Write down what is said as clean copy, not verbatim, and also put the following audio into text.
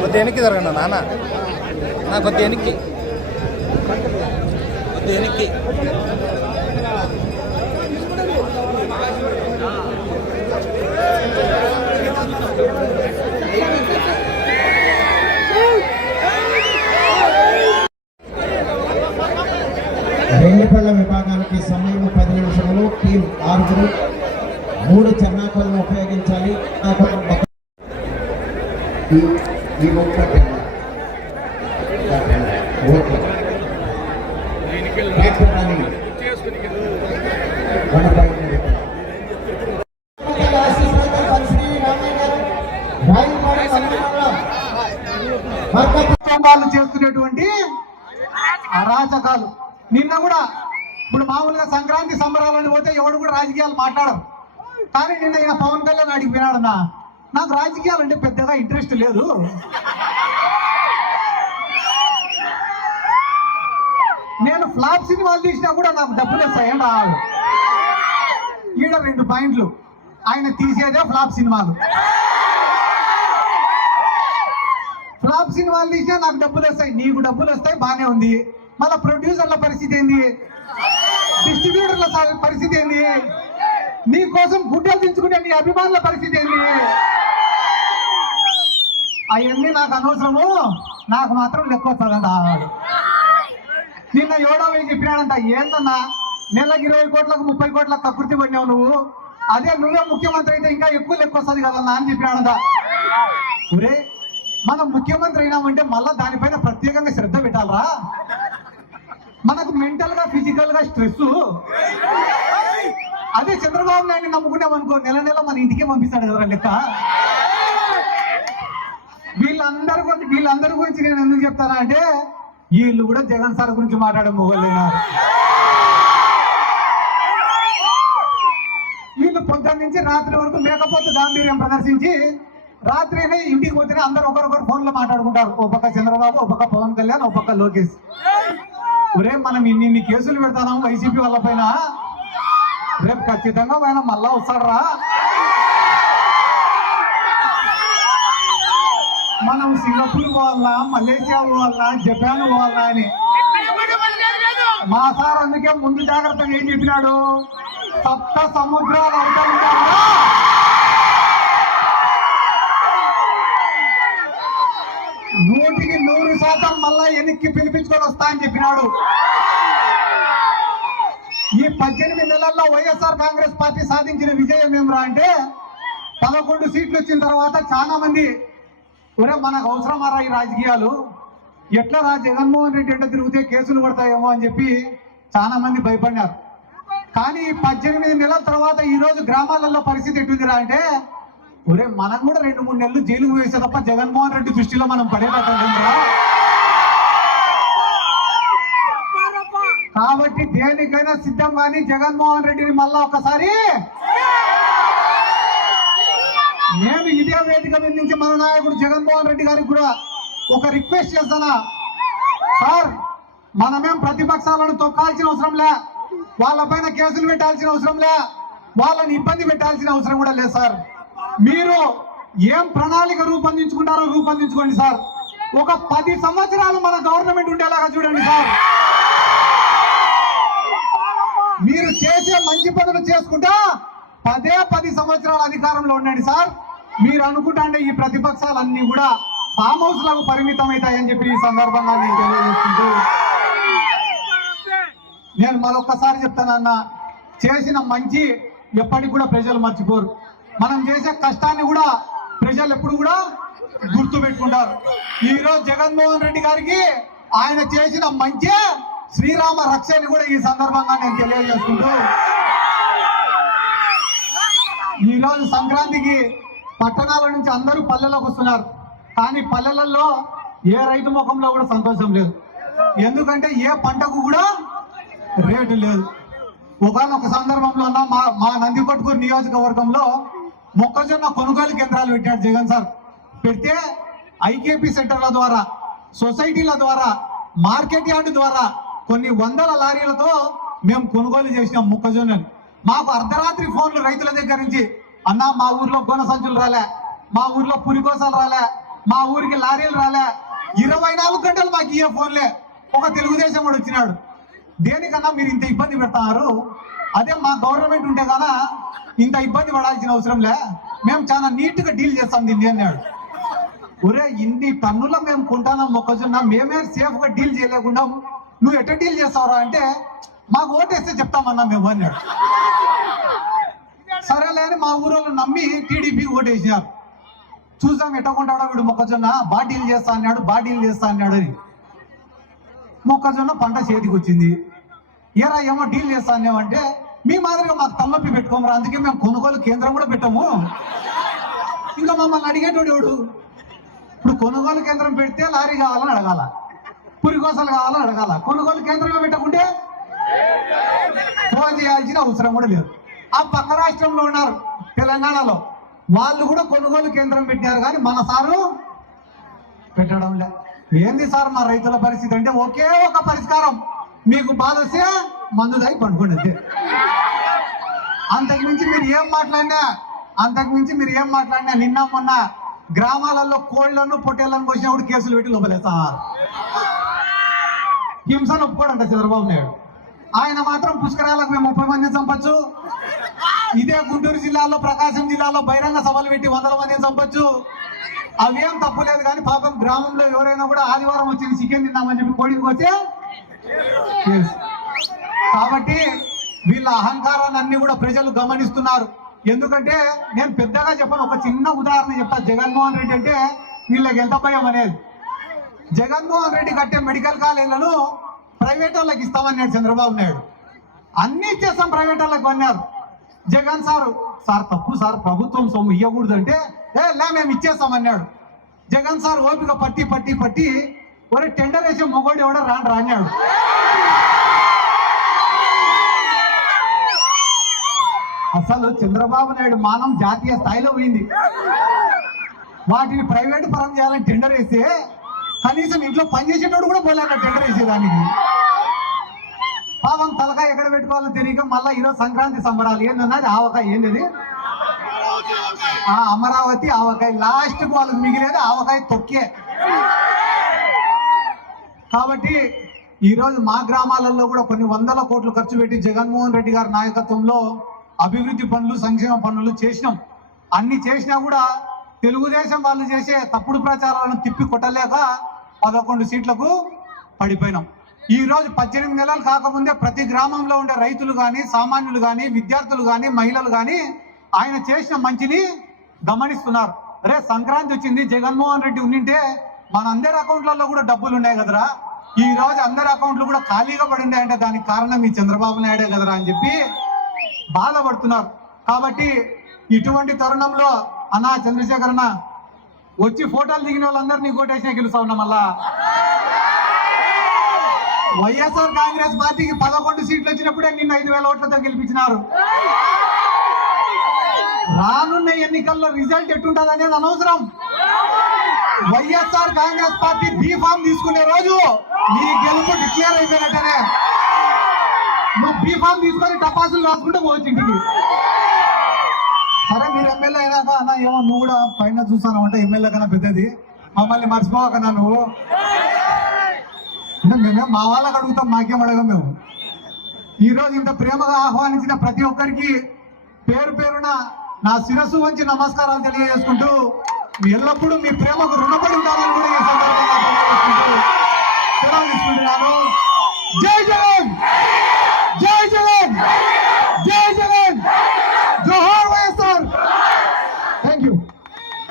కొద్ది వెనక్కి జరగండి నాన్న, నా కొద్ది వెనక్కి, కొద్ది వెనక్కి. రెండుపళ్ళ విభాగానికి సమయం 10 నిమిషములు. టీం 6 3 చెన్నాపలను ఉపయోగించాలి. ఈ ఓకే వాళ్ళు చేస్తున్నటువంటి అరాచకాలు. నిన్న కూడా ఇప్పుడు మామూలుగా సంక్రాంతి సంబరాలను పోతే ఎవడు కూడా రాజకీయాలు మాట్లాడరు. కానీ నిన్న ఈయన పవన్ కళ్యాణ్ అడిగి వినాడన్నా, నాకు రాజకీయాలు అంటే పెద్దగా ఇంట్రెస్ట్ లేదు, నేను ఫ్లాప్ సినిమాలు తీసినా కూడా నాకు డబ్బులు వస్తాయండి. ఈడ 2 పాయింట్లు, ఆయన తీసేదే ఫ్లాప్ సినిమాలు. ఫ్లాప్ సినిమాలు తీసినా నాకు డబ్బులు వస్తాయి, నీకు డబ్బులు వస్తాయి, బానే ఉంది. మళ్ళీ ప్రొడ్యూసర్ల పరిస్థితి ఏంది, డిస్ట్రిబ్యూటర్ల పరిస్థితి ఏంది, నీ కోసం గుడ్డలు దించుకునే నీ అభిమానుల పరిస్థితి ఏంది? అవన్నీ నాకు అనవసరము, నాకు మాత్రం లెక్క వస్తుందంట. నిన్న ఎవడో చెప్పినాడంట, ఏందన్నా నెలకు 20 కోట్లకు 30 కోట్లకు కకృతి పడినావు నువ్వు, అదే నువ్వే ముఖ్యమంత్రి అయితే ఇంకా ఎక్కువ లెక్క వస్తుంది కదన్నా అని చెప్పినాడంట. ఒరే, మనం ముఖ్యమంత్రి అయినామంటే మళ్ళా దానిపైన ప్రత్యేకంగా శ్రద్ధ పెట్టాలరా. మనకు మెంటల్ గా ఫిజికల్ గా స్ట్రెస్. అదే చంద్రబాబు నాయుడు నమ్ముకున్నామనుకో, నెల నెల మన ఇంటికే పంపిస్తాడు కదా లెక్క. వీళ్ళందరి గురించి నేను ఎందుకు చెప్తానా అంటే, వీళ్ళు కూడా జగన్ సార్ గురించి మాట్లాడే మొగలేనా. వీళ్ళు పొద్దున్న నుంచి రాత్రి వరకు మేకపోతే గాంభీర్యం ప్రదర్శించి రాత్రినే ఇంటికి పోతేనే అందరూ ఒకరొకరు ఫోన్ లో మాట్లాడుకుంటారు. ఓ పక్క చంద్రబాబు, ఓ పక్క పవన్ కళ్యాణ్, ఓ పక్క లోకేష్. ఒరే, మనం ఇన్ని కేసులు పెడతాం వైసీపీ వాళ్ళ పైన, రేపు ఖచ్చితంగా ఆయన మళ్ళా వస్తాడరా. మనం సింగపూర్ పోవాలా, మలేషియా పోవాలా, జపాన్ పోవాలా అని. మా సార్ అందుకే ముందు జాగ్రత్తగా ఏం చెప్పినాడు, 7 సముద్రాలు అవుతా. 100% మళ్ళా వెనక్కి పిలిపించుకొని వస్తా అని చెప్పినాడు. ఈ 18 నెలల్లో వైఎస్ఆర్ కాంగ్రెస్ పార్టీ సాధించిన విజయం ఏమరా అంటే, 11 సీట్లు వచ్చిన తర్వాత చాలా మంది, ఒరే మనకు అవసరమారా ఈ రాజకీయాలు, ఎట్లా జగన్మోహన్ రెడ్డి అంటే తిరిగితే కేసులు పడతాయేమో అని చెప్పి చాలా మంది భయపడినారు. కానీ 18 నెలల తర్వాత ఈ రోజు గ్రామాలలో పరిస్థితి ఎట్టుందిరా అంటే, ఒరే మనం కూడా 2-3 నెలలు జైలుకు వేసే తప్ప జగన్మోహన్ రెడ్డి దృష్టిలో మనం పడేటట్లేదురా. కాబట్టి దేనికైనా సిద్ధం కానీ జగన్మోహన్ రెడ్డిని మళ్ళా ఒకసారి నేను ఇదే వేదిక మీద నుంచి మన నాయకుడు జగన్మోహన్ రెడ్డి గారికి కూడా ఒక రిక్వెస్ట్ చేస్తానా. సార్, మనమేం ప్రతిపక్షాలను తొక్కాల్సిన అవసరం లే, వాళ్ళపైన కేసులు పెట్టాల్సిన అవసరం లే, వాళ్ళని ఇబ్బంది పెట్టాల్సిన అవసరం కూడా లేదు సార్. మీరు ఏం ప్రణాళిక రూపొందించుకుంటారో రూపొందించుకోండి సార్. ఒక 10 సంవత్సరాలు మన గవర్నమెంట్ ఉండేలాగా చూడండి సార్. మీరు చేసే మంచి పనులు చేసుకుంటా 10 సంవత్సరాల అధికారంలో ఉండండి సార్. మీరు అనుకుంటా అంటే ఈ ప్రతిపక్షాలన్నీ కూడా ఫామ్ హౌస్ లకు పరిమితం అవుతాయని చెప్పి ఈ సందర్భంగా నేను తెలియజేసుకుంటూ, నేను మరొకసారి చెప్తానన్న, చేసిన మంచి ఎప్పటికి కూడా ప్రజలు మర్చిపోరు. మనం చేసే కష్టాన్ని కూడా ప్రజలు ఎప్పుడు కూడా గుర్తు పెట్టుకుంటారు. ఈ రోజు జగన్మోహన్ రెడ్డి గారికి ఆయన చేసిన మంచి శ్రీరామ రక్షని కూడా ఈ సందర్భంగా నేను తెలియజేసుకుంటూ, ఈ రోజు సంక్రాంతికి పట్టణాల నుంచి అందరూ పల్లెలకు వస్తున్నారు. కానీ పల్లెలలో ఏ రైతు ముఖంలో కూడా సంతోషం లేదు. ఎందుకంటే ఏ పంటకు కూడా రేటు లేదు. ఒకనొక సందర్భంలో మా నందికొట్కూరు నియోజకవర్గంలో మొక్కజొన్న కొనుగోలు కేంద్రాలు పెట్టాడు జగన్ సార్. పెడితే ఐకేపీ సెంటర్ల ద్వారా, సొసైటీల ద్వారా, మార్కెట్ యార్డు ద్వారా కొన్ని వందల లారీలతో మేము కొనుగోలు చేసినాం మొక్కజొన్నని. మాకు అర్ధరాత్రి ఫోన్లు రైతుల దగ్గర నుంచి, అన్నా మా ఊర్లో గొన సంచులు రాలే, మా ఊర్లో పురికోసాలు రాలే, మా ఊరికి లారీలు రాలే, 24 గంటలు మాకు ఇయ్యే ఫోన్లే. ఒక తెలుగుదేశం వాడు వచ్చినాడు, దేనికన్నా మీరు ఇంత ఇబ్బంది పెడతారు, అదే మా గవర్నమెంట్ ఉంటే కదా ఇంత ఇబ్బంది పడాల్సిన అవసరం లే, మేము చాలా నీట్ గా డీల్ చేస్తాం దీన్ని అన్నాడు. ఒరే ఇన్ని టన్నుల మేము కొంటాం మొక్కజొన్న, మేమే సేఫ్ గా డీల్ చేయలేకుండా నువ్వు ఎట్ట డీల్ చేస్తావురా అంటే, మాకు ఓటేస్తే చెప్తామన్నా మేము అన్నాడు. సరేలే అని మా ఊరోళ్ళు నమ్మి టీడీపీ ఓటేసినారు. చూసాం ఎట్టకుంటాడో వీడు మొక్కజొన్న, డీల్ చేస్తా అన్నాడు అని. మొక్కజొన్న పంట చేతికి వచ్చింది. ఏరా ఏమో డీల్ చేస్తా అన్నామంటే, మీ మాదిరిగా మాకు తలనొప్పి పెట్టుకోమరా, అందుకే మేము కొనుగోలు కేంద్రం కూడా పెట్టాము. ఇంకా మమ్మల్ని అడిగేటోడు ఎవడు? ఇప్పుడు కొనుగోలు కేంద్రం పెడితే లారీ కావాలని అడగాల, పురికోసలు కావాలని అడగాల. కొనుగోలు కేంద్రంగా పెట్టకుంటే ఫోన్ చేయాల్సిన అవసరం కూడా లేదు. ఆ పక్క రాష్ట్రంలో ఉన్నారు తెలంగాణలో, వాళ్ళు కూడా కొనుగోలు కేంద్రం పెట్టారు, కానీ మన సారు పెట్టడం లే. ఏంది సార్ మా రైతుల పరిస్థితి అంటే, ఒకే ఒక పరిష్కారం, మీకు బాధ వస్తే మందు దాగి పండుకోండి అంతే. అంతకుమించి మీరు ఏం మాట్లాడినా నిన్న మొన్న గ్రామాలలో కోళ్లను పొట్టేళ్లను కోసినప్పుడు కేసులు పెట్టి లోపలేస్తారు. హింసను ఒప్పుకోడంట చంద్రబాబు నాయుడు. ఆయన మాత్రం పుష్కరాలకు మేము 30 మందిని చంపచ్చు, ఇదే గుంటూరు జిల్లాలో ప్రకాశం జిల్లాలో బహిరంగ సభలు పెట్టి 100 మందిని చంపచ్చు, అవేం తప్పులేదు. కానీ పాపం గ్రామంలో ఎవరైనా కూడా ఆదివారం వచ్చి చికెన్ తిన్నామని చెప్పి కోడికి వస్తే, కాబట్టి వీళ్ళ అహంకారాన్ని అన్ని కూడా ప్రజలు గమనిస్తున్నారు. ఎందుకంటే నేను పెద్దగా చెప్పను, ఒక చిన్న ఉదాహరణ చెప్తా. జగన్మోహన్ రెడ్డి అంటే వీళ్ళకి ఎంత భయం అనేది. జగన్మోహన్ రెడ్డి కట్టే మెడికల్ కాలేజీలను ప్రైవేట్ వాళ్ళకి ఇస్తామన్నాడు చంద్రబాబు నాయుడు. అన్ని ఇచ్చేస్తాం ప్రైవేట్ వాళ్ళకి అన్నారు. జగన్ సార్ తప్పు సార్, ప్రభుత్వం సొమ్ము ఇవ్వకూడదు అంటే, లే మేము ఇచ్చేస్తామన్నాడు. జగన్ సార్ ఓపిక పట్టి ఒరే టెండర్ వేసే మొగోడు ఎవడో రాన్నాడు. అసలు చంద్రబాబు నాయుడు మానం జాతీయ స్థాయిలో పోయింది. వాటిని ప్రైవేట్ పరం చేయాలని టెండర్ వేస్తే కనీసం ఇంట్లో పనిచేసేటోడు కూడా పోలేక టెండర్ వేసేదానికి. పాపం తలకాయ ఎక్కడ పెట్టుకోవాలో తెలియక మళ్ళీ ఈరోజు సంక్రాంతి సంబరాలు ఏందన్నది ఆవకాయ, ఏంది అమరావతి ఆవకాయ, లాస్ట్ కు వాళ్ళకి మిగిలేది ఆవకాయ తొక్కే. కాబట్టి ఈరోజు మా గ్రామాలలో కూడా కొన్ని 100 కోట్లు ఖర్చు పెట్టి జగన్మోహన్ రెడ్డి గారి నాయకత్వంలో అభివృద్ధి పనులు, సంక్షేమ పనులు చేసినాం. అన్ని చేసినా కూడా తెలుగుదేశం వాళ్ళు చేసే తప్పుడు ప్రచారాలను తిప్పి కొట్టలేక 11 సీట్లకు పడిపోయినాం. ఈ రోజు 18 నెలలు కాకముందే ప్రతి గ్రామంలో ఉండే రైతులు కానీ, సామాన్యులు కానీ, విద్యార్థులు కానీ, మహిళలు కానీ ఆయన చేసిన మంచిని గమనిస్తున్నారు. రే సంక్రాంతి వచ్చింది, జగన్మోహన్ రెడ్డి ఉండింటే మనందరి అకౌంట్లలో కూడా డబ్బులు ఉన్నాయి కదరా, ఈ రోజు అందరి అకౌంట్లు కూడా ఖాళీగా పడి ఉన్నాయంటే దానికి కారణం ఈ చంద్రబాబు నాయుడే కదరా అని చెప్పి బాధపడుతున్నారు. కాబట్టి ఇటువంటి తరుణంలో అన్నా చంద్రశేఖర్ అన్న వచ్చి ఫోటోలు దిగిన వాళ్ళందరినీ కోటేసినా గెలుస్తా ఉన్నా. మళ్ళా వైఎస్ఆర్ కాంగ్రెస్ పార్టీకి 11 సీట్లు వచ్చినప్పుడే నిన్న 5,000 ఓట్లతో గెలిపించినారు. రానున్న ఎన్నికల్లో రిజల్ట్ ఎట్టుంటది అనేది అనవసరం. వైఎస్ఆర్ కాంగ్రెస్ పార్టీ బీఫామ్ తీసుకునే రోజు నీ గెలుపు డిక్లేర్ అయిపోయినట్టనే. నువ్వు బీఫామ్ తీసుకొని టపాసులు రాసుకుంటే పోవచ్చు ఇంటికి. సరే మీరు ఎమ్మెల్యే అయినాక అన్న ఏమో నువ్వు కూడా పైన చూస్తాను అంటే ఎమ్మెల్యే కన్నా పెద్దది, మమ్మల్ని మర్చిపోకన్నా నువ్వు. మేమే మా వాళ్ళకి అడుగుతాం, మాకేం అడగం మేము. ఈ రోజు ఇంత ప్రేమగా ఆహ్వానించిన ప్రతి ఒక్కరికి పేరు పేరున నా శిరస్సు వంచి నమస్కారాలు తెలియజేసుకుంటూ ఎల్లప్పుడూ మీ ప్రేమకు రుణపడి ఉండాలని కూడా ఈ సందర్భంగా